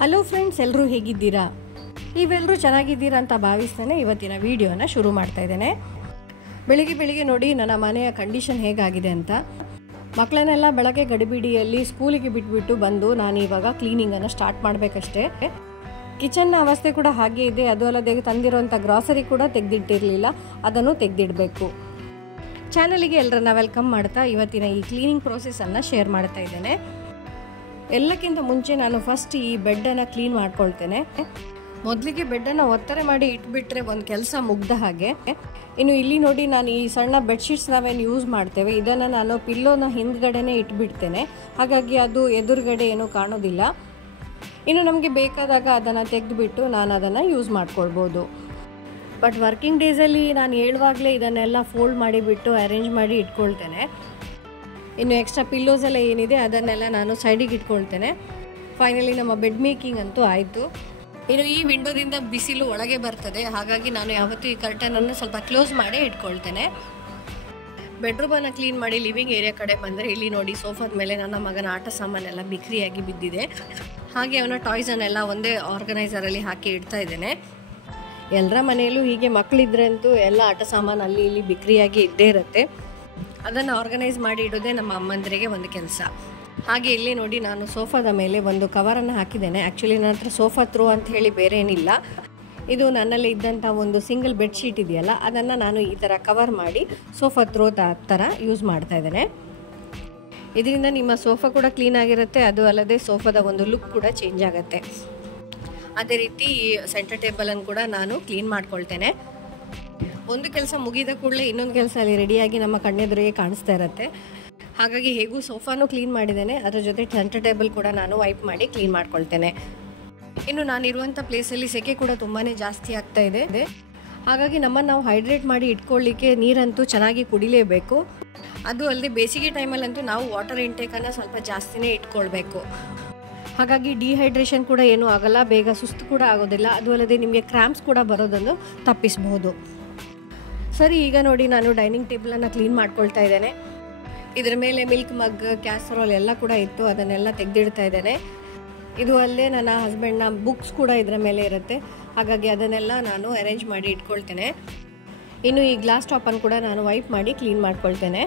Hello friends, ಎಲ್ಲರೂ ಹೇಗಿದ್ದೀರಾ? ನೀವೆಲ್ಲರೂ ಚೆನ್ನಾಗಿದ್ದೀರಾ ಅಂತ ಭಾವಿಸ್ತಾನೆ ಇವತ್ತಿನ ವಿಡಿಯೋನ ಶುರು ಮಾಡ್ತಾ ಇದ್ದೇನೆ. ಬೆಳಿಗ್ಗೆ ನೋಡಿ ನನ್ನ ಮನೆಯ ಕಂಡೀಷನ್ ಹೇಗಾಗಿದೆ ಅಂತ. ಮಕ್ಕಳನ್ನೆಲ್ಲ ಬೆಳಗ್ಗೆ ಗಡಿಬಿಡಿಯಲ್ಲಿ ಸ್ಕೂಲಿಗೆ ಬಿಟ್ಬಿಟ್ಟು ಬಂದು ನಾನು ಇವಾಗ ಕ್ಲೀನಿಂಗನ್ನು ಸ್ಟಾರ್ಟ್ ಮಾಡಬೇಕಷ್ಟೇ. ಕಿಚನ್ನ ಅವಸ್ಥೆ ಕೂಡ ಹಾಗೆ ಇದೆ. ಅದು ಅಲ್ಲದೆ ತಂದಿರೋಂಥ ಗ್ರಾಸರಿ ಕೂಡ ತೆಗೆದಿಟ್ಟಿರಲಿಲ್ಲ, ಅದನ್ನು ತೆಗೆದಿಡಬೇಕು. ಚಾನಲಿಗೆ ಎಲ್ಲರನ್ನ ವೆಲ್ಕಮ್ ಮಾಡ್ತಾ ಇವತ್ತಿನ ಈ ಕ್ಲೀನಿಂಗ್ ಪ್ರೋಸೆಸ್ಸನ್ನು ಶೇರ್ ಮಾಡ್ತಾ ಇದ್ದೇನೆ. ಎಲ್ಲಕ್ಕಿಂತ ಮುಂಚೆ ನಾನು ಫಸ್ಟ್ ಈ ಬೆಡ್ಡನ್ನು ಕ್ಲೀನ್ ಮಾಡ್ಕೊಳ್ತೇನೆ. ಮೊದಲಿಗೆ ಬೆಡ್ಡನ್ನು ಒತ್ತರೆ ಮಾಡಿ ಇಟ್ಬಿಟ್ರೆ ಒಂದು ಕೆಲಸ ಮುಗ್ದ ಹಾಗೆ. ಇನ್ನು ಇಲ್ಲಿ ನೋಡಿ, ನಾನು ಈ ಸಣ್ಣ ಬೆಡ್ಶೀಟ್ಸ್ ನಾವೇನು ಯೂಸ್ ಮಾಡ್ತೇವೆ ಇದನ್ನು ನಾನು ಪಿಲ್ಲೋನ ಹಿಂದ್ಗಡೆನೇ ಇಟ್ಬಿಡ್ತೇನೆ. ಹಾಗಾಗಿ ಅದು ಎದುರುಗಡೆ ಏನೂ ಕಾಣೋದಿಲ್ಲ. ಇನ್ನು ನಮಗೆ ಬೇಕಾದಾಗ ಅದನ್ನು ತೆಗೆದುಬಿಟ್ಟು ನಾನು ಅದನ್ನು ಯೂಸ್ ಮಾಡ್ಕೊಳ್ಬೋದು. ಬಟ್ ವರ್ಕಿಂಗ್ ಡೇಸಲ್ಲಿ ನಾನು ಹೇಳುವಾಗಲೇ ಇದನ್ನೆಲ್ಲ ಫೋಲ್ಡ್ ಮಾಡಿಬಿಟ್ಟು ಅರೇಂಜ್ ಮಾಡಿ ಇಟ್ಕೊಳ್ತೇನೆ. ಇನ್ನು ಎಕ್ಸ್ಟ್ರಾ ಪಿಲ್ಲೋಸ್ ಎಲ್ಲ ಏನಿದೆ ಅದನ್ನೆಲ್ಲ ನಾನು ಸೈಡಿಗೆ ಇಟ್ಕೊಳ್ತೇನೆ. ಫೈನಲಿ ನಮ್ಮ ಬೆಡ್ ಮೇಕಿಂಗ್ ಅಂತೂ ಆಯಿತು. ಇನ್ನು ಈ ವಿಂಡೋದಿಂದ ಬಿಸಿಲು ಒಳಗೆ ಬರ್ತದೆ, ಹಾಗಾಗಿ ನಾನು ಯಾವತ್ತೂ ಈ ಕರ್ಟನನ್ನು ಸ್ವಲ್ಪ ಕ್ಲೋಸ್ ಮಾಡಿ ಇಟ್ಕೊಳ್ತೇನೆ. ಬೆಡ್ರೂಮನ್ನು ಕ್ಲೀನ್ ಮಾಡಿ ಲಿವಿಂಗ್ ಏರಿಯಾ ಕಡೆ ಬಂದರೆ ಇಲ್ಲಿ ನೋಡಿ, ಸೋಫಾದ ಮೇಲೆ ನನ್ನ ಮಗನ ಆಟ ಸಾಮಾನೆಲ್ಲ ಬಿಕ್ರಿಯಾಗಿ ಬಿದ್ದಿದೆ. ಹಾಗೆ ಅವನ ಟಾಯ್ಸನ್ನೆಲ್ಲ ಒಂದೇ ಆರ್ಗನೈಸರಲ್ಲಿ ಹಾಕಿ ಇಡ್ತಾ ಇದ್ದೇನೆ. ಎಲ್ಲರ ಮನೆಯಲ್ಲೂ ಹೀಗೆ ಮಕ್ಕಳಿದ್ರೆ ಅಂತೂ ಎಲ್ಲ ಆಟ ಸಾಮಾನು ಅಲ್ಲಿ ಇಲ್ಲಿ ಬಿಕ್ರಿಯಾಗಿ ಇದ್ದೇ ಇರುತ್ತೆ. ಅದನ್ನು ಆರ್ಗನೈಸ್ ಮಾಡಿ ಇಡೋದೇ ನಮ್ಮ ಅಮ್ಮಂದರಿಗೆ ಒಂದು ಕೆಲಸ. ಹಾಗೆ ಇಲ್ಲಿ ನೋಡಿ, ನಾನು ಸೋಫಾದ ಮೇಲೆ ಒಂದು ಕವರನ್ನು ಹಾಕಿದ್ದೇನೆ. ಆ್ಯಕ್ಚುಲಿ ನನ್ನ ಹತ್ರ ಸೋಫಾ ಥ್ರೋ ಅಂತ ಹೇಳಿ ಬೇರೆ ಏನಿಲ್ಲ. ಇದು ನನ್ನಲ್ಲಿ ಇದ್ದಂಥ ಒಂದು ಸಿಂಗಲ್ ಬೆಡ್ಶೀಟ್ ಇದೆಯಲ್ಲ, ಅದನ್ನು ನಾನು ಈ ಥರ ಕವರ್ ಮಾಡಿ ಸೋಫಾ ಥ್ರೋ ಥರ ಯೂಸ್ ಮಾಡ್ತಾ ಇದ್ದೇನೆ. ಇದರಿಂದ ನಿಮ್ಮ ಸೋಫಾ ಕೂಡ ಕ್ಲೀನ್ ಆಗಿರುತ್ತೆ, ಅದು ಅಲ್ಲದೆ ಸೋಫಾದ ಒಂದು ಲುಕ್ ಕೂಡ ಚೇಂಜ್ ಆಗುತ್ತೆ. ಅದೇ ರೀತಿ ಈ ಸೆಂಟರ್ ಟೇಬಲನ್ನು ಕೂಡ ನಾನು ಕ್ಲೀನ್ ಮಾಡ್ಕೊಳ್ತೇನೆ. ಒಂದು ಕೆಲಸ ಮುಗಿದ ಕೂಡಲೇ ಇನ್ನೊಂದು ಕೆಲಸ ಅಲ್ಲಿ ರೆಡಿಯಾಗಿ ನಮ್ಮ ಕಣ್ಣೆದುರಿಗೆ ಕಾಣಿಸ್ತಾ ಇರುತ್ತೆ. ಹಾಗಾಗಿ ಹೇಗೂ ಸೋಫಾನು ಕ್ಲೀನ್ ಮಾಡಿದ್ದೇನೆ, ಅದರ ಜೊತೆ ಸೆಂಟರ್ ಟೇಬಲ್ ಕೂಡ ನಾನು ವೈಪ್ ಮಾಡಿ ಕ್ಲೀನ್ ಮಾಡ್ಕೊಳ್ತೇನೆ. ಇನ್ನು ನಾನಿರುವಂಥ ಪ್ಲೇಸಲ್ಲಿ ಸೆಕೆ ಕೂಡ ತುಂಬಾ ಜಾಸ್ತಿ ಆಗ್ತಾ ಇದೆ. ಹಾಗಾಗಿ ನಮ್ಮನ್ನು ನಾವು ಹೈಡ್ರೇಟ್ ಮಾಡಿ ಇಟ್ಕೊಳ್ಳಿಕ್ಕೆ ನೀರಂತೂ ಚೆನ್ನಾಗಿ ಕುಡಿಲೇಬೇಕು. ಅದು ಅಲ್ಲದೆ ಬೇಸಿಗೆ ಟೈಮಲ್ಲಂತೂ ನಾವು ವಾಟರ್ ಇಂಟೇಕನ್ನು ಸ್ವಲ್ಪ ಜಾಸ್ತಿನೇ ಇಟ್ಕೊಳ್ಬೇಕು. ಹಾಗಾಗಿ ಡಿಹೈಡ್ರೇಷನ್ ಕೂಡ ಏನೂ ಆಗಲ್ಲ, ಬೇಗ ಸುಸ್ತು ಕೂಡ ಆಗೋದಿಲ್ಲ. ಅದು ಅಲ್ಲದೆ ನಿಮಗೆ ಕ್ರ್ಯಾಂಪ್ಸ್ ಕೂಡ ಬರೋದನ್ನು ತಪ್ಪಿಸಬಹುದು. ಸರಿ, ಈಗ ನೋಡಿ, ನಾನು ಡೈನಿಂಗ್ ಟೇಬಲನ್ನು ಕ್ಲೀನ್ ಮಾಡ್ಕೊಳ್ತಾ ಇದ್ದೇನೆ. ಇದರ ಮೇಲೆ ಮಿಲ್ಕ್ ಮಗ್, ಕ್ಯಾಸರೋಲ್ ಎಲ್ಲ ಕೂಡ ಇತ್ತು, ಅದನ್ನೆಲ್ಲ ತೆಗೆದಿಡ್ತಾ ಇದ್ದೇನೆ. ಇದು ಅಲ್ಲದೆ ನನ್ನ ಹಸ್ಬೆಂಡ್ನ ಬುಕ್ಸ್ ಕೂಡ ಇದರ ಮೇಲೆ ಇರುತ್ತೆ, ಹಾಗಾಗಿ ಅದನ್ನೆಲ್ಲ ನಾನು ಅರೇಂಜ್ ಮಾಡಿ ಇಟ್ಕೊಳ್ತೇನೆ. ಇನ್ನು ಈ ಗ್ಲಾಸ್ ಟಾಪನ್ನು ಕೂಡ ನಾನು ವೈಪ್ ಮಾಡಿ ಕ್ಲೀನ್ ಮಾಡ್ಕೊಳ್ತೇನೆ.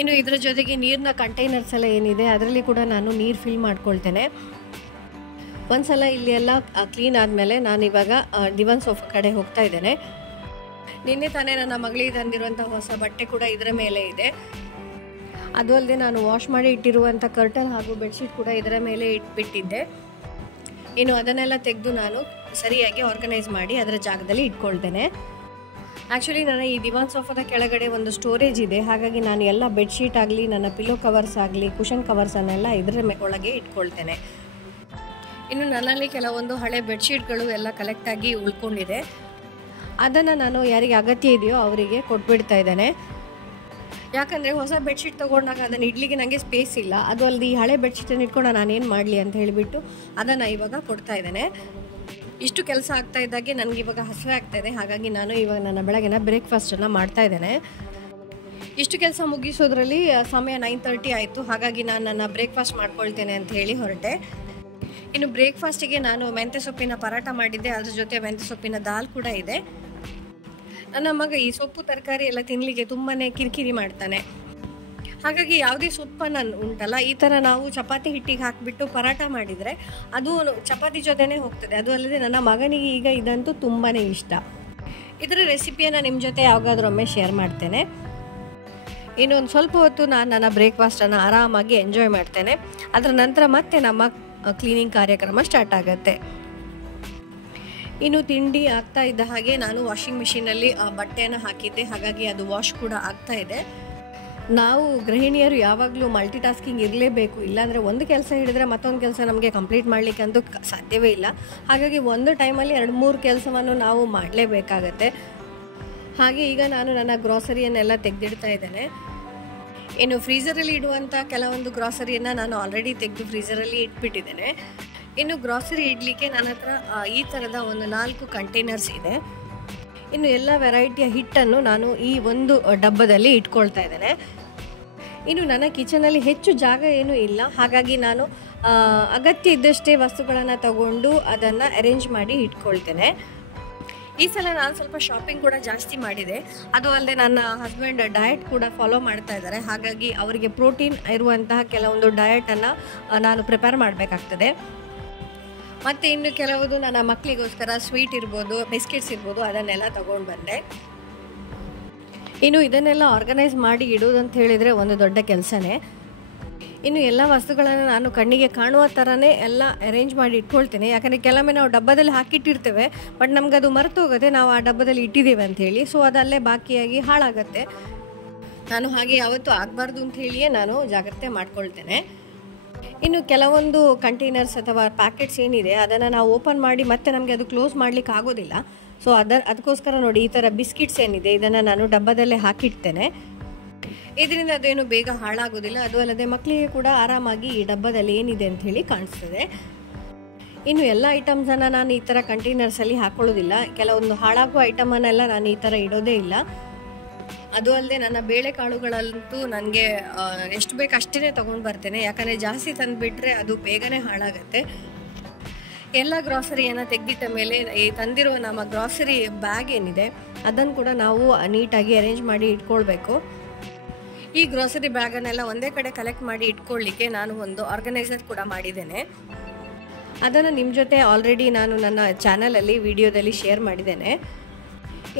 ಇನ್ನು ಇದರ ಜೊತೆಗೆ ನೀರಿನ ಕಂಟೈನರ್ಸ್ ಎಲ್ಲ ಏನಿದೆ ಅದರಲ್ಲಿ ಕೂಡ ನಾನು ನೀರು ಫಿಲ್ ಮಾಡ್ಕೊಳ್ತೇನೆ. ಒಂದ್ಸಲ ಇಲ್ಲಿ ಎಲ್ಲ ಕ್ಲೀನ್ ಆದಮೇಲೆ ನಾನು ಇವಾಗ ದಿವಾನ್ ಸೋಫಾ ಕಡೆ ಹೋಗ್ತಾ ಇದ್ದೇನೆ. ನಿನ್ನೆ ತಾನೇ ನನ್ನ ಮಗಳಿಗೆ ತಂದಿರುವಂಥ ಹೊಸ ಬಟ್ಟೆ ಕೂಡ ಇದರ ಮೇಲೆ ಇದೆ. ಅದು ಅಲ್ಲದೆ ನಾನು ವಾಶ್ ಮಾಡಿ ಇಟ್ಟಿರುವಂಥ ಕರ್ಟನ್ ಹಾಗೂ ಬೆಡ್ಶೀಟ್ ಕೂಡ ಇದರ ಮೇಲೆ ಇಟ್ಬಿಟ್ಟಿದ್ದೆ. ಇನ್ನು ಅದನ್ನೆಲ್ಲ ತೆಗೆದು ನಾನು ಸರಿಯಾಗಿ ಆರ್ಗನೈಸ್ ಮಾಡಿ ಅದರ ಜಾಗದಲ್ಲಿ ಇಟ್ಕೊಳ್ತೇನೆ. ಆ್ಯಕ್ಚುಲಿ ನನ್ನ ಈ ದಿವಾನ್ ಸೋಫಾದ ಕೆಳಗಡೆ ಒಂದು ಸ್ಟೋರೇಜ್ ಇದೆ, ಹಾಗಾಗಿ ನಾನು ಎಲ್ಲ ಬೆಡ್ಶೀಟ್ ಆಗಲಿ, ನನ್ನ ಪಿಲ್ಲೋ ಕವರ್ಸ್ ಆಗಲಿ, ಕುಷನ್ ಕವರ್ಸನ್ನೆಲ್ಲ ಇದರ ಒಳಗೆ ಇಟ್ಕೊಳ್ತೇನೆ. ಇನ್ನು ನನ್ನಲ್ಲಿ ಕೆಲವೊಂದು ಹಳೆ ಬೆಡ್ಶೀಟ್ಗಳು ಎಲ್ಲ ಕಲೆಕ್ಟಾಗಿ ಉಳ್ಕೊಂಡಿದೆ. ಅದನ್ನು ನಾನು ಯಾರಿಗೆ ಅಗತ್ಯ ಇದೆಯೋ ಅವರಿಗೆ ಕೊಟ್ಬಿಡ್ತಾ ಇದ್ದೇನೆ. ಯಾಕಂದರೆ ಹೊಸ ಬೆಡ್ಶೀಟ್ ತೊಗೊಂಡಾಗ ಅದನ್ನು ಇಡ್ಲಿಕ್ಕೆ ನನಗೆ ಸ್ಪೇಸ್ ಇಲ್ಲ. ಅದು ಅಲ್ಲದೆ ಈ ಹಳೆ ಬೆಡ್ಶೀಟನ್ನು ಇಟ್ಕೊಂಡು ನಾನೇನು ಮಾಡಲಿ ಅಂತ ಹೇಳಿಬಿಟ್ಟು ಅದನ್ನು ಇವಾಗ ಕೊಡ್ತಾ ಇದ್ದೇನೆ. ಇಷ್ಟು ಕೆಲಸ ಆಗ್ತಾ ಇದ್ದಾಗೆ ನನಗೆ ಇವಾಗ ಹಸಿವೆ ಆಗ್ತಾ ಇದೆ. ಹಾಗಾಗಿ ನಾನು ಇವಾಗ ನನ್ನ ಬೆಳಗಿನ ಬ್ರೇಕ್ಫಾಸ್ಟನ್ನು ಮಾಡ್ತಾ ಇದ್ದೇನೆ. ಇಷ್ಟು ಕೆಲಸ ಮುಗಿಸೋದ್ರಲ್ಲಿ ಸಮಯ 9:30 ಆಯಿತು. ಹಾಗಾಗಿ ನಾನು ನನ್ನ ಬ್ರೇಕ್ಫಾಸ್ಟ್ ಮಾಡ್ಕೊಳ್ತೇನೆ ಅಂತ ಹೇಳಿ ಹೊರಟೆ. ಇನ್ನು ಬ್ರೇಕ್ಫಾಸ್ಟಿಗೆ ನಾನು ಮೆಂತ್ಯ ಸೊಪ್ಪಿನ ಪರಾಟ ಮಾಡಿದ್ದೆ, ಅದ್ರ ಜೊತೆ ಮೆಂತ್ಯ ಸೊಪ್ಪಿನ ದಾಲ್ ಕೂಡ ಇದೆ. ನನ್ನ ಮಗ ಈ ಸೊಪ್ಪು ತರಕಾರಿ ಎಲ್ಲ ತಿನ್ನಲಿಕ್ಕೆ ತುಂಬಾ ಕಿರಿಕಿರಿ ಮಾಡ್ತಾನೆ. ಹಾಗಾಗಿ ಯಾವುದೇ ಸೊಪ್ಪನ್ನು ಉಂಟಲ್ಲ, ಈ ಥರ ನಾವು ಚಪಾತಿ ಹಿಟ್ಟಿಗೆ ಹಾಕಿಬಿಟ್ಟು ಪರಾಟ ಮಾಡಿದರೆ ಅದು ಚಪಾತಿ ಜೊತೆನೇ ಹೋಗ್ತದೆ. ಅದು ಅಲ್ಲದೆ ನನ್ನ ಮಗನಿಗೆ ಈಗ ಇದಂತೂ ತುಂಬಾ ಇಷ್ಟ. ಇದರ ರೆಸಿಪಿಯನ್ನು ನಿಮ್ಮ ಜೊತೆ ಯಾವಾಗಾದ್ರೊಮ್ಮೆ ಶೇರ್ ಮಾಡ್ತೇನೆ. ಇನ್ನೊಂದು ಸ್ವಲ್ಪ ಹೊತ್ತು ನಾನು ನನ್ನ ಬ್ರೇಕ್ಫಾಸ್ಟನ್ನು ಆರಾಮಾಗಿ ಎಂಜಾಯ್ ಮಾಡ್ತೇನೆ. ಅದರ ನಂತರ ಮತ್ತೆ ನಮ್ಮ ಕ್ಲೀನಿಂಗ್ ಕಾರ್ಯಕ್ರಮ ಸ್ಟಾರ್ಟ್ ಆಗುತ್ತೆ. ಇನ್ನು ತಿಂಡಿ ಆಗ್ತಾ ಇದ್ದ ಹಾಗೆ ನಾನು ವಾಷಿಂಗ್ ಮಿಷಿನಲ್ಲಿ ಬಟ್ಟೆಯನ್ನು ಹಾಕಿದ್ದೆ, ಹಾಗಾಗಿ ಅದು ವಾಶ್ ಕೂಡ ಆಗ್ತಾ ಇದೆ. ನಾವು ಗೃಹಿಣಿಯರು ಯಾವಾಗಲೂ ಮಲ್ಟಿ ಟಾಸ್ಕಿಂಗ್ ಇರಲೇಬೇಕು, ಇಲ್ಲಾಂದರೆ ಒಂದು ಕೆಲಸ ಹಿಡಿದ್ರೆ ಮತ್ತೊಂದು ಕೆಲಸ ನಮಗೆ ಕಂಪ್ಲೀಟ್ ಮಾಡಲಿಕ್ಕೆ ಅಂತೂ ಸಾಧ್ಯವೇ ಇಲ್ಲ. ಹಾಗಾಗಿ ಒಂದು ಟೈಮಲ್ಲಿ 2-3 ಕೆಲಸವನ್ನು ನಾವು ಮಾಡಲೇಬೇಕಾಗತ್ತೆ. ಹಾಗೆ ಈಗ ನಾನು ನನ್ನ ಗ್ರಾಸರಿಯನ್ನೆಲ್ಲ ತೆಗೆದಿಡ್ತಾ ಇದ್ದೇನೆ. ಇನ್ನು ಫ್ರೀಝರಲ್ಲಿ ಇಡುವಂಥ ಕೆಲವೊಂದು ಗ್ರಾಸರಿಯನ್ನು ನಾನು ಆಲ್ರೆಡಿ ತೆಗೆದು ಫ್ರೀಝರಲ್ಲಿ ಇಟ್ಬಿಟ್ಟಿದ್ದೇನೆ. ಇನ್ನು ಗ್ರಾಸರಿ ಇಡಲಿಕ್ಕೆ ನನ್ನ ಹತ್ರ ಈ ಥರದ ಒಂದು 4 ಕಂಟೈನರ್ಸ್ ಇದೆ. ಇನ್ನು ಎಲ್ಲ ವೆರೈಟಿಯ ಹಿಟ್ಟನ್ನು ನಾನು ಈ ಒಂದು ಡಬ್ಬದಲ್ಲಿ ಇಟ್ಕೊಳ್ತಾ ಇದ್ದೇನೆ. ಇನ್ನು ನನ್ನ ಕಿಚನಲ್ಲಿ ಹೆಚ್ಚು ಜಾಗ ಏನೂ ಇಲ್ಲ, ಹಾಗಾಗಿ ನಾನು ಅಗತ್ಯ ಇದ್ದಷ್ಟೇ ವಸ್ತುಗಳನ್ನು ತಗೊಂಡು ಅದನ್ನು ಅರೇಂಜ್ ಮಾಡಿ ಇಟ್ಕೊಳ್ತೇನೆ. ಈ ಸಲ ನಾನು ಸ್ವಲ್ಪ ಶಾಪಿಂಗ್ ಕೂಡ ಜಾಸ್ತಿ ಮಾಡಿದೆ. ಅದು ಅಲ್ಲದೆ ನನ್ನ ಹಸ್ಬೆಂಡ್ ಡಯಟ್ ಕೂಡ ಫಾಲೋ ಮಾಡ್ತಾ ಇದ್ದಾರೆ. ಹಾಗಾಗಿ ಅವರಿಗೆ ಪ್ರೋಟೀನ್ ಇರುವಂತಹ ಕೆಲವೊಂದು ಡಯಟನ್ನು ನಾನು ಪ್ರಿಪೇರ್ ಮಾಡಬೇಕಾಗ್ತದೆ. ಮತ್ತು ಇನ್ನು ಕೆಲವುದು ನನ್ನ ಮಕ್ಕಳಿಗೋಸ್ಕರ ಸ್ವೀಟ್ ಇರ್ಬೋದು, ಬಿಸ್ಕೆಟ್ಸ್ ಇರ್ಬೋದು, ಅದನ್ನೆಲ್ಲ ತಗೊಂಡು ಬಂದೆ. ಇನ್ನು ಇದನ್ನೆಲ್ಲ ಆರ್ಗನೈಸ್ ಮಾಡಿ ಇಡೋದಂತ ಹೇಳಿದರೆ ಒಂದು ದೊಡ್ಡ ಕೆಲಸನೇ. ಇನ್ನು ಎಲ್ಲ ವಸ್ತುಗಳನ್ನು ನಾನು ಕಣ್ಣಿಗೆ ಕಾಣುವ ಥರನೇ ಎಲ್ಲ ಅರೇಂಜ್ ಮಾಡಿ ಇಟ್ಕೊಳ್ತೇನೆ. ಯಾಕಂದರೆ ಕೆಲವೊಮ್ಮೆ ನಾವು ಡಬ್ಬದಲ್ಲಿ ಹಾಕಿಟ್ಟಿರ್ತೇವೆ, ಬಟ್ ನಮ್ಗೆ ಅದು ಮರೆತು ಹೋಗುತ್ತೆ ನಾವು ಆ ಡಬ್ಬದಲ್ಲಿ ಇಟ್ಟಿದ್ದೇವೆ ಅಂಥೇಳಿ. ಸೊ ಅದಲ್ಲೇ ಬಾಕಿಯಾಗಿ ಹಾಳಾಗತ್ತೆ. ನಾನು ಹಾಗೆ ಯಾವತ್ತೂ ಆಗಬಾರ್ದು ಅಂಥೇಳಿಯೇ ನಾನು ಜಾಗ್ರತೆ ಮಾಡ್ಕೊಳ್ತೇನೆ. ಇನ್ನು ಕೆಲವೊಂದು ಕಂಟೈನರ್ಸ್ ಅಥವಾ ಪ್ಯಾಕೆಟ್ಸ್ ಏನಿದೆ ಅದನ್ನು ನಾವು ಓಪನ್ ಮಾಡಿ ಮತ್ತೆ ನಮಗೆ ಅದು ಕ್ಲೋಸ್ ಮಾಡಲಿಕ್ಕೆ ಆಗೋದಿಲ್ಲ. ಸೊ ಅದಕ್ಕೋಸ್ಕರ ನೋಡಿ, ಈ ಥರ ಬಿಸ್ಕಿಟ್ಸ್ ಏನಿದೆ ಇದನ್ನು ನಾನು ಡಬ್ಬದಲ್ಲೇ ಹಾಕಿಡ್ತೇನೆ. ಇದರಿಂದ ಅದೇನು ಬೇಗ ಹಾಳಾಗೋದಿಲ್ಲ. ಅದು ಅಲ್ಲದೆ ಮಕ್ಕಳಿಗೆ ಕೂಡ ಆರಾಮಾಗಿ ಈ ಡಬ್ಬದಲ್ಲಿ ಏನಿದೆ ಅಂಥೇಳಿ ಕಾಣಿಸ್ತದೆ. ಇನ್ನು ಎಲ್ಲ ಐಟಮ್ಸನ್ನು ನಾನು ಈ ಥರ ಕಂಟೈನರ್ಸಲ್ಲಿ ಹಾಕೊಳ್ಳೋದಿಲ್ಲ. ಕೆಲವೊಂದು ಹಾಳಾಗುವ ಐಟಮನ್ನೆಲ್ಲ ನಾನು ಈ ಥರ ಇಡೋದೇ ಇಲ್ಲ. ಅದು ಅಲ್ಲದೆ ನನ್ನ ಬೇಳೆಕಾಳುಗಳಂತೂ ನನಗೆ ಎಷ್ಟು ಬೇಕು ಅಷ್ಟೇ ತೊಗೊಂಡು ಬರ್ತೇನೆ. ಯಾಕಂದರೆ ಜಾಸ್ತಿ ತಂದುಬಿಟ್ರೆ ಅದು ಬೇಗನೆ ಹಾಳಾಗುತ್ತೆ. ಎಲ್ಲ ಗ್ರಾಸರಿಯನ್ನು ತೆಗೆದಿಟ್ಟ ಮೇಲೆ ಈ ತಂದಿರುವ ನಮ್ಮ ಗ್ರಾಸರಿ ಬ್ಯಾಗ್ ಏನಿದೆ ಅದನ್ನು ಕೂಡ ನಾವು ನೀಟಾಗಿ ಅರೇಂಜ್ ಮಾಡಿ ಇಟ್ಕೊಳ್ಬೇಕು. ಈ ಗ್ರಾಸರಿ ಬ್ಯಾಗನ್ನೆಲ್ಲ ಒಂದೇ ಕಡೆ ಕಲೆಕ್ಟ್ ಮಾಡಿ ಇಟ್ಕೊಳ್ಳಿಕ್ಕೆ ನಾನು ಒಂದು ಆರ್ಗನೈಸರ್ ಕೂಡ ಮಾಡಿದ್ದೇನೆ. ಅದನ್ನು ನಿಮ್ಮ ಜೊತೆ ಆಲ್ರೆಡಿ ನಾನು ನನ್ನ ಚಾನಲಲ್ಲಿ ವಿಡಿಯೋದಲ್ಲಿ ಶೇರ್ ಮಾಡಿದ್ದೇನೆ.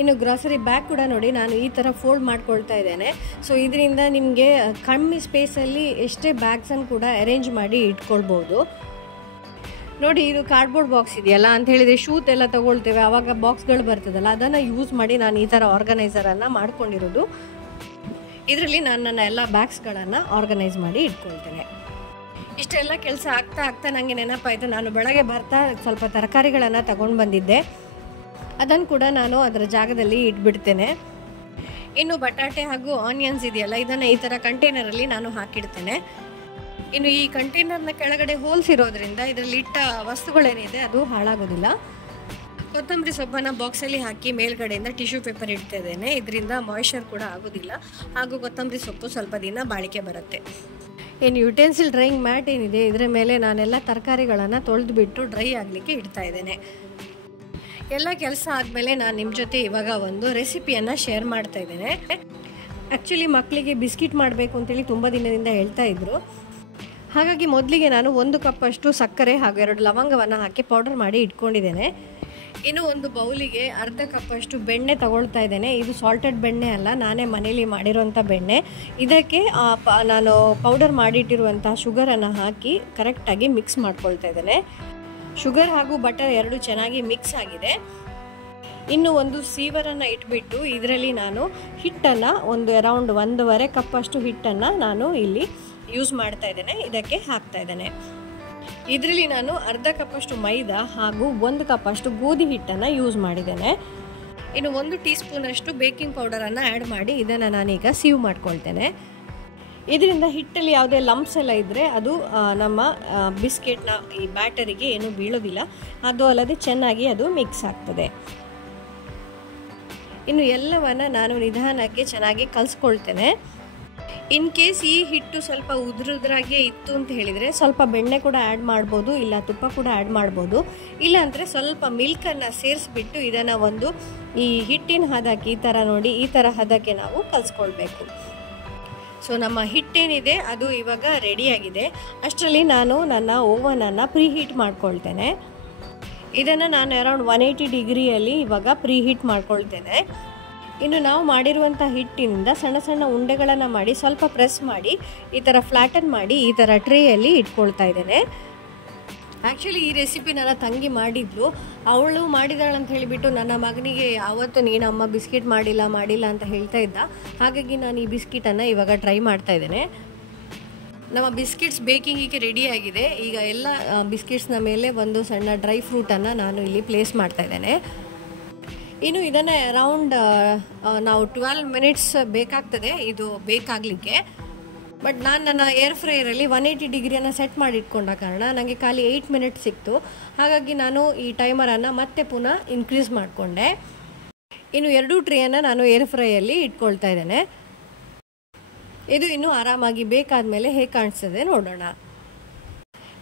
ಇನ್ನು ಗ್ರಾಸರಿ ಬ್ಯಾಗ್ ಕೂಡ ನೋಡಿ ನಾನು ಈ ಥರ ಫೋಲ್ಡ್ ಮಾಡ್ಕೊಳ್ತಾ ಇದ್ದೇನೆ. ಸೊ ಇದರಿಂದ ನಿಮಗೆ ಕಮ್ಮಿ ಸ್ಪೇಸಲ್ಲಿ ಎಷ್ಟೇ ಬ್ಯಾಗ್ಸನ್ನು ಕೂಡ ಅರೇಂಜ್ ಮಾಡಿ ಇಟ್ಕೊಳ್ಬೋದು. ನೋಡಿ, ಇದು ಕಾರ್ಡ್ಬೋರ್ಡ್ ಬಾಕ್ಸ್ ಇದೆಯಲ್ಲ ಅಂತ ಹೇಳಿದರೆ ಶೂತ್ ಎಲ್ಲ ತೊಗೊಳ್ತೇವೆ, ಆವಾಗ ಬಾಕ್ಸ್ಗಳು ಬರ್ತದಲ್ಲ, ಅದನ್ನು ಯೂಸ್ ಮಾಡಿ ನಾನು ಈ ಥರ ಆರ್ಗನೈಸರನ್ನು ಮಾಡ್ಕೊಂಡಿರೋದು. ಇದರಲ್ಲಿ ನಾನು ನನ್ನ ಎಲ್ಲ ಬ್ಯಾಗ್ಸ್ಗಳನ್ನು ಆರ್ಗನೈಸ್ ಮಾಡಿ ಇಟ್ಕೊಳ್ತೇನೆ. ಇಷ್ಟೆಲ್ಲ ಕೆಲಸ ಆಗ್ತಾ ನನಗೆ ನೆನಪಾಯಿತು, ನಾನು ಬೆಳಗ್ಗೆ ಬರ್ತಾ ಸ್ವಲ್ಪ ತರಕಾರಿಗಳನ್ನು ತಗೊಂಡು ಬಂದಿದ್ದೆ. ಅದನ್ನು ಕೂಡ ನಾನು ಅದರ ಜಾಗದಲ್ಲಿ ಇಟ್ಬಿಡ್ತೇನೆ. ಇನ್ನು ಬಟಾಟೆ ಹಾಗೂ ಆನಿಯನ್ಸ್ ಇದೆಯಲ್ಲ ಇದನ್ನು ಈ ಥರ ಕಂಟೈನರಲ್ಲಿ ನಾನು ಹಾಕಿಡ್ತೇನೆ. ಇನ್ನು ಈ ಕಂಟೈನರ್ನ ಕೆಳಗಡೆ ಹೋಲ್ಸ್ ಇರೋದ್ರಿಂದ ಇದರಲ್ಲಿ ಇಟ್ಟ ವಸ್ತುಗಳೇನಿದೆ ಅದು ಹಾಳಾಗೋದಿಲ್ಲ. ಕೊತ್ತಂಬರಿ ಸೊಪ್ಪನ್ನು ಬಾಕ್ಸಲ್ಲಿ ಹಾಕಿ ಮೇಲ್ಗಡೆಯಿಂದ ಟಿಶ್ಯೂ ಪೇಪರ್ ಇಡ್ತಾ ಇದ್ದೇನೆ. ಇದರಿಂದ ಮಾಯ್ಶ್ಚರ್ ಕೂಡ ಆಗೋದಿಲ್ಲ ಹಾಗೂ ಕೊತ್ತಂಬರಿ ಸೊಪ್ಪು ಸ್ವಲ್ಪ ದಿನ ಬಾಳಿಕೆ ಬರುತ್ತೆ. ಇನ್ನು ಯುಟೆನ್ಸಿಲ್ ಡ್ರೈಯಿಂಗ್ ಮ್ಯಾಟ್ ಏನಿದೆ ಇದರ ಮೇಲೆ ನಾನೆಲ್ಲ ತರಕಾರಿಗಳನ್ನು ತೊಳೆದುಬಿಟ್ಟು ಡ್ರೈ ಆಗಲಿಕ್ಕೆ ಇಡ್ತಾ ಇದ್ದೇನೆ. ಎಲ್ಲ ಕೆಲಸ ಆದಮೇಲೆ ನಾನು ನಿಮ್ಮ ಜೊತೆ ಇವಾಗ ಒಂದು ರೆಸಿಪಿಯನ್ನು ಶೇರ್ ಮಾಡ್ತಾ ಇದ್ದೇನೆ. ಆ್ಯಕ್ಚುಲಿ ಮಕ್ಕಳಿಗೆ ಬಿಸ್ಕಿಟ್ ಮಾಡಬೇಕು ಅಂತೇಳಿ ತುಂಬ ದಿನದಿಂದ ಹೇಳ್ತಾ ಇದ್ರು. ಹಾಗಾಗಿ ಮೊದಲಿಗೆ ನಾನು 1 ಕಪ್ಪಷ್ಟು ಸಕ್ಕರೆ ಹಾಗೂ 2 ಲವಂಗವನ್ನು ಹಾಕಿ ಪೌಡರ್ ಮಾಡಿ ಇಟ್ಕೊಂಡಿದ್ದೇನೆ. ಇನ್ನು ಒಂದು ಬೌಲಿಗೆ ಅರ್ಧ ಕಪ್ಪಷ್ಟು ಬೆಣ್ಣೆ ತಗೊಳ್ತಾ ಇದ್ದೇನೆ. ಇದು ಸಾಲ್ಟೆಡ್ ಬೆಣ್ಣೆ ಅಲ್ಲ, ನಾನೇ ಮನೇಲಿ ಮಾಡಿರುವಂಥ ಬೆಣ್ಣೆ. ಇದಕ್ಕೆ ನಾನು ಪೌಡರ್ ಮಾಡಿಟ್ಟಿರುವಂಥ ಶುಗರನ್ನು ಹಾಕಿ ಕರೆಕ್ಟಾಗಿ ಮಿಕ್ಸ್ ಮಾಡ್ಕೊಳ್ತಾ ಇದ್ದೇನೆ. ಶುಗರ್ ಹಾಗೂ ಬಟರ್ ಎರಡು ಚೆನ್ನಾಗಿ ಮಿಕ್ಸ್ ಆಗಿದೆ. ಇನ್ನು ಒಂದು ಸೀವರನ್ನು ಇಟ್ಬಿಟ್ಟು ಇದರಲ್ಲಿ ನಾನು ಹಿಟ್ಟನ್ನು ಒಂದು ಅರೌಂಡ್ 1.5 ಕಪ್ಪಷ್ಟು ಹಿಟ್ಟನ್ನು ನಾನು ಇಲ್ಲಿ ಯೂಸ್ ಮಾಡ್ತಾ ಇದ್ದೇನೆ. ಇದಕ್ಕೆ ಹಾಕ್ತಾ ಇದ್ದೇನೆ. ಇದರಲ್ಲಿ ನಾನು ಅರ್ಧ ಕಪ್ಪಷ್ಟು ಮೈದಾ ಹಾಗೂ 1 ಕಪ್ಪಷ್ಟು ಗೋಧಿ ಹಿಟ್ಟನ್ನು ಯೂಸ್ ಮಾಡಿದ್ದೇನೆ. ಇನ್ನು 1 ಟೀ ಸ್ಪೂನಷ್ಟು ಬೇಕಿಂಗ್ ಪೌಡರನ್ನು ಆ್ಯಡ್ ಮಾಡಿ ಇದನ್ನು ನಾನೀಗ ಸೀವ್ ಮಾಡ್ಕೊಳ್ತೇನೆ. ಇದರಿಂದ ಹಿಟ್ಟಲ್ಲಿ ಯಾವುದೇ ಲಂಪ್ಸ್ ಎಲ್ಲ ಇದ್ದರೆ ಅದು ನಮ್ಮ ಬಿಸ್ಕೆಟ್ನ ಈ ಬ್ಯಾಟರಿಗೆ ಏನು ಬೀಳೋದಿಲ್ಲ. ಅದು ಅಲ್ಲದೆ ಚೆನ್ನಾಗಿ ಅದು ಮಿಕ್ಸ್ ಆಗ್ತದೆ. ಇನ್ನು ಎಲ್ಲವನ್ನು ನಾನು ನಿಧಾನಕ್ಕೆ ಚೆನ್ನಾಗಿ ಕಲಿಸ್ಕೊಳ್ತೇನೆ. ಇನ್ ಕೇಸ್ ಈ ಹಿಟ್ಟು ಸ್ವಲ್ಪ ಉದುರಾಗೆ ಇತ್ತು ಅಂತ ಹೇಳಿದರೆ ಸ್ವಲ್ಪ ಬೆಣ್ಣೆ ಕೂಡ ಆ್ಯಡ್ ಮಾಡ್ಬೋದು, ಇಲ್ಲ ತುಪ್ಪ ಕೂಡ ಆ್ಯಡ್ ಮಾಡ್ಬೋದು. ಇಲ್ಲಾಂದರೆ ಸ್ವಲ್ಪ ಮಿಲ್ಕನ್ನು ಸೇರಿಸ್ಬಿಟ್ಟು ಇದನ್ನು ಒಂದು ಈ ಹಿಟ್ಟಿನ ಹದಕ್ಕೆ ಈ ಥರ ನೋಡಿ, ಈ ಥರ ಹದಕ್ಕೆ ನಾವು ಕಲಿಸ್ಕೊಳ್ಬೇಕು. ಸೊ ನಮ್ಮ ಹಿಟ್ಟೇನಿದೆ ಅದು ಇವಾಗ ರೆಡಿಯಾಗಿದೆ. ಅಷ್ಟರಲ್ಲಿ ನಾನು ನನ್ನ ಓವನನ್ನು ಪ್ರೀಹೀಟ್ ಮಾಡ್ಕೊಳ್ತೇನೆ. ಇದನ್ನು ನಾನು ಅರೌಂಡ್ 180 ಡಿಗ್ರಿಯಲ್ಲಿ ಇವಾಗ ಪ್ರೀಹೀಟ್ ಮಾಡ್ಕೊಳ್ತೇನೆ. ಇನ್ನು ನಾವು ಮಾಡಿರುವಂಥ ಹಿಟ್ಟಿನಿಂದ ಸಣ್ಣ ಸಣ್ಣ ಉಂಡೆಗಳನ್ನು ಮಾಡಿ ಸ್ವಲ್ಪ ಪ್ರೆಸ್ ಮಾಡಿ ಈ ಥರ ಫ್ಲ್ಯಾಟನ್ ಮಾಡಿ ಈ ಥರ ಟ್ರೇಯಲ್ಲಿ ಇಟ್ಕೊಳ್ತಾ ಇದ್ದೇನೆ. ಆ್ಯಕ್ಚುಲಿ ಈ ರೆಸಿಪಿ ನನ್ನ ತಂಗಿ ಮಾಡಿದ್ಲು. ಅವಳು ಮಾಡಿದಾಳು ಅಂತ ಹೇಳಿಬಿಟ್ಟು ನನ್ನ ಮಗನಿಗೆ ಯಾವತ್ತೂ ನೀನು ಅಮ್ಮ ಬಿಸ್ಕಿಟ್ ಮಾಡಿಲ್ಲ ಅಂತ ಹೇಳ್ತಾ ಇದ್ದ. ಹಾಗಾಗಿ ನಾನು ಈ ಬಿಸ್ಕಿಟನ್ನು ಇವಾಗ ಟ್ರೈ ಮಾಡ್ತಾ ಇದ್ದೇನೆ. ನಮ್ಮ ಬಿಸ್ಕಿಟ್ಸ್ ಬೇಕಿಂಗಿಗೆ ರೆಡಿಯಾಗಿದೆ. ಈಗ ಎಲ್ಲ ಬಿಸ್ಕಿಟ್ಸ್ನ ಮೇಲೆ ಒಂದು ಸಣ್ಣ ಡ್ರೈ ಫ್ರೂಟನ್ನು ನಾನು ಇಲ್ಲಿ ಪ್ಲೇಸ್ ಮಾಡ್ತಾ ಇದ್ದೇನೆ. ಇನ್ನು ಇದನ್ನು ಅರೌಂಡ್ ನಾವು 12 ಮಿನಿಟ್ಸ್ ಬೇಕಾಗ್ತದೆ ಇದು ಬೇಕಾಗಲಿಕ್ಕೆ. ಬಟ್ ನಾನು ನನ್ನ ಏರ್ ಫ್ರೈಯರಲ್ಲಿ 180 ಡಿಗ್ರಿಯನ್ನು ಸೆಟ್ ಮಾಡಿ ಇಟ್ಕೊಂಡ ಕಾರಣ ನನಗೆ ಖಾಲಿ 8 ಮಿನಿಟ್ಸ್ ಸಿಕ್ತು. ಹಾಗಾಗಿ ನಾನು ಈ ಟೈಮರನ್ನು ಮತ್ತೆ ಪುನಃ ಇನ್ಕ್ರೀಸ್ ಮಾಡಿಕೊಂಡೆ. ಇನ್ನು 2 ಟ್ರೇಯನ್ನು ನಾನು ಏರ್ ಫ್ರೈಯಲ್ಲಿ ಇಟ್ಕೊಳ್ತಾ ಇದ್ದೇನೆ. ಇದು ಇನ್ನೂ ಆರಾಮಾಗಿ ಬೇಕಾದ ಮೇಲೆ ಹೇಗೆ ಕಾಣಿಸ್ತದೆ ನೋಡೋಣ.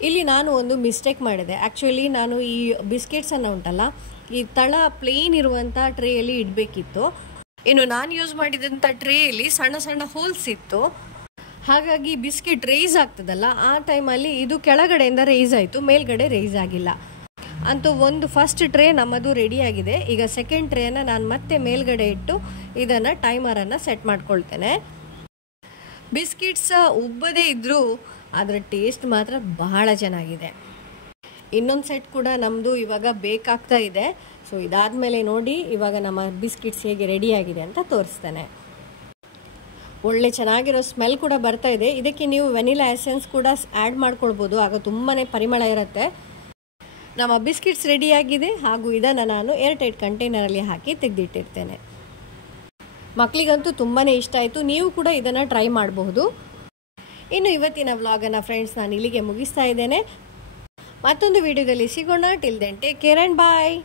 ಇಲ್ಲಿ ನಾನು ಒಂದು ಮಿಸ್ಟೇಕ್ ಮಾಡಿದೆ. ಆ್ಯಕ್ಚುಲಿ ನಾನು ಈ ಬಿಸ್ಕೆಟ್ಸನ್ನು ಉಂಟಲ್ಲ ಈ ತಳ ಪ್ಲೇನ್ ಇರುವಂಥ ಟ್ರೇಯಲ್ಲಿ ಇಡಬೇಕಿತ್ತು. ಇನ್ನು ನಾನು ಯೂಸ್ ಮಾಡಿದಂಥ ಟ್ರೇಯಲ್ಲಿ ಸಣ್ಣ ಸಣ್ಣ ಹೋಲ್ಸ್ ಇತ್ತು. ಹಾಗಾಗಿ ಬಿಸ್ಕೆಟ್ ರೈಸ್ ಆಗ್ತದಲ್ಲ ಆ ಟೈಮಲ್ಲಿ ಇದು ಕೆಳಗಡೆಯಿಂದ ರೈಸ್ ಆಯಿತು, ಮೇಲ್ಗಡೆ ರೈಸ್ ಆಗಿಲ್ಲ. ಅಂತೂ ಒಂದು ಫಸ್ಟ್ ಟ್ರೇ ನಮ್ಮದು ರೆಡಿಯಾಗಿದೆ. ಈಗ ಸೆಕೆಂಡ್ ಟ್ರೇನ ನಾನು ಮತ್ತೆ ಮೇಲ್ಗಡೆ ಇಟ್ಟು ಇದನ್ನು ಟೈಮರನ್ನು ಸೆಟ್ ಮಾಡ್ಕೊಳ್ತೇನೆ. ಬಿಸ್ಕಿಟ್ಸ್ ಉಬ್ಬದೇ ಇದ್ದರೂ ಅದರ ಟೇಸ್ಟ್ ಮಾತ್ರ ಬಹಳ ಚೆನ್ನಾಗಿದೆ. ಇನ್ನೊಂದು ಸೆಟ್ ಕೂಡ ನಮ್ಮದು ಇವಾಗ ಬೇಕಾಗ್ತಾ ಇದೆ. ಸೊ ಇದಾದಮೇಲೆ ನೋಡಿ ಇವಾಗ ನಮ್ಮ ಬಿಸ್ಕಿಟ್ಸ್ ಹೇಗೆ ರೆಡಿಯಾಗಿದೆ ಅಂತ ತೋರಿಸ್ತೇನೆ. ಒಳ್ಳೆ ಚೆನ್ನಾಗಿರೋ ಸ್ಮೆಲ್ ಕೂಡ ಬರ್ತಾ ಇದೆ. ಇದಕ್ಕೆ ನೀವು ವೆನಿಲಾ ಎಸೆನ್ಸ್ ಕೂಡ ಆ್ಯಡ್ ಮಾಡ್ಕೊಳ್ಬೋದು, ಆಗ ತುಂಬಾ ಪರಿಮಳ ಇರುತ್ತೆ. ನಮ್ಮ ಬಿಸ್ಕಿಟ್ಸ್ ರೆಡಿಯಾಗಿದೆ ಹಾಗೂ ಇದನ್ನು ನಾನು ಏರ್ಟೈಟ್ ಕಂಟೈನರಲ್ಲಿ ಹಾಕಿ ತೆಗೆದಿಟ್ಟಿರ್ತೇನೆ. ಮಕ್ಕಳಿಗಂತೂ ತುಂಬಾ ಇಷ್ಟ ಆಯಿತು. ನೀವು ಕೂಡ ಇದನ್ನು ಟ್ರೈ ಮಾಡಬಹುದು. ಇನ್ನು ಇವತ್ತಿನ ವ್ಲಾಗನ್ನು ಫ್ರೆಂಡ್ಸ್ ನಾನು ಇಲ್ಲಿಗೆ ಮುಗಿಸ್ತಾ ಇದ್ದೇನೆ. ಮತ್ತೊಂದು ವಿಡಿಯೋದಲ್ಲಿ ಸಿಗೋಣ. Till then take care and bye.